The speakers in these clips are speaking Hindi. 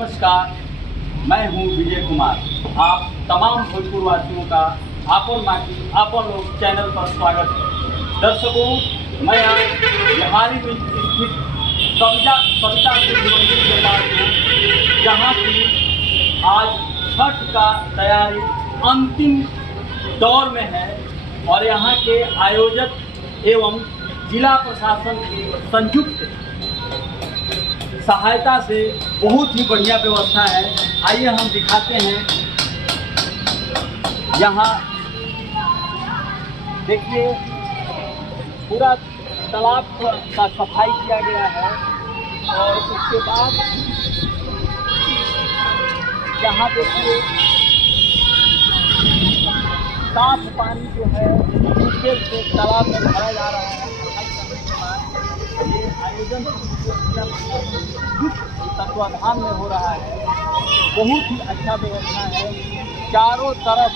नमस्कार, मैं हूं विजय कुमार। आप तमाम भोजपुर वासियों का आपन माटी आपन लोग चैनल पर स्वागत है। दर्शकों, मैं आज बिहारी में स्थित कविता शिव मंदिर के पास हूँ, जहाँ की आज छठ का तैयारी अंतिम दौर में है और यहाँ के आयोजक एवं जिला प्रशासन के संयुक्त सहायता से बहुत ही बढ़िया व्यवस्था है। आइए हम दिखाते हैं। यहाँ देखिए, पूरा तालाब का सफाई किया गया है और उसके बाद यहाँ देखिए साफ पानी जो है ट्यूबवेल से तालाब में भरा जा रहा है। ये आयोजन तत्वाधान में हो रहा है। बहुत ही अच्छा व्यवस्था है, चारों तरफ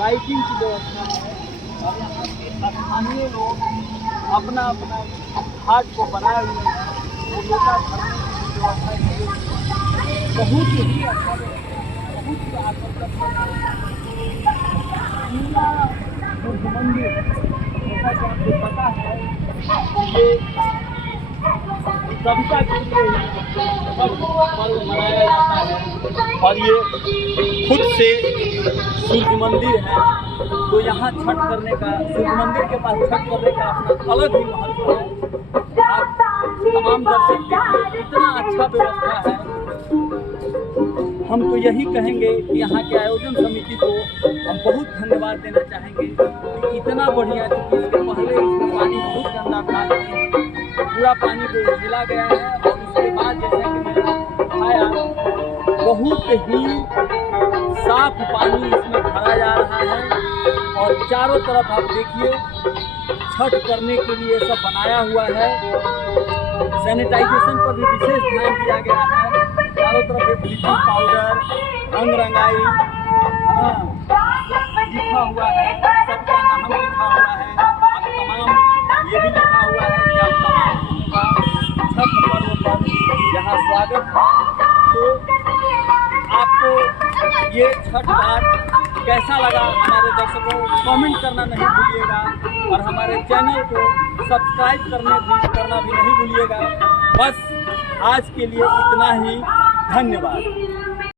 लाइटिंग की व्यवस्था है और यहाँ के स्थानीय लोग अपना अपना घाट को बनाए हुए हैं। वो लोटा भरने की व्यवस्था की गई है। बहुत ही अच्छा व्यवस्था, बहुत ही आकर्षक बुद्ध मंदिर, जैसा कि आपको पता है, ये कविता के लिए पर्व मनाया जाता है और ये खुद से सूर्य मंदिर है। तो यहाँ छठ करने का, सूर्य मंदिर के पास छठ करने का अपना अलग ही महत्व है। आप तमाम दर्शक देखिए, इतना अच्छा व्यवस्था है। हम तो यही कहेंगे कि यहाँ के आयोजन समिति को हम बहुत धन्यवाद देना चाहेंगे कि इतना बढ़िया, क्योंकि इसके पहले इसमें पानी बहुत गंदा था, लेकिन पूरा पानी को झेला गया है और उसके बाद जैसा कि मैंने दिखाया, बहुत ही साफ पानी इसमें भरा जा रहा है और चारों तरफ आप देखिए छठ करने के लिए सब बनाया हुआ है। सैनिटाइजेशन पर भी विशेष ध्यान दिया गया है। चारों तरफ ब्लीचिंग पाउडर, रंग रंगाई लिखा हुआ है, सबका नाम लिखा हुआ है। आप तमाम ये भी लिखा हुआ है कि आप तमाम का छठ पर्व पर यहाँ स्वागत है। तो आपको ये छठ घाट कैसा लगा, हमारे दर्शकों कमेंट करना नहीं भूलिएगा और हमारे चैनल को सब्सक्राइब करना भी नहीं भूलिएगा। बस आज के लिए इतना ही। धन्यवाद।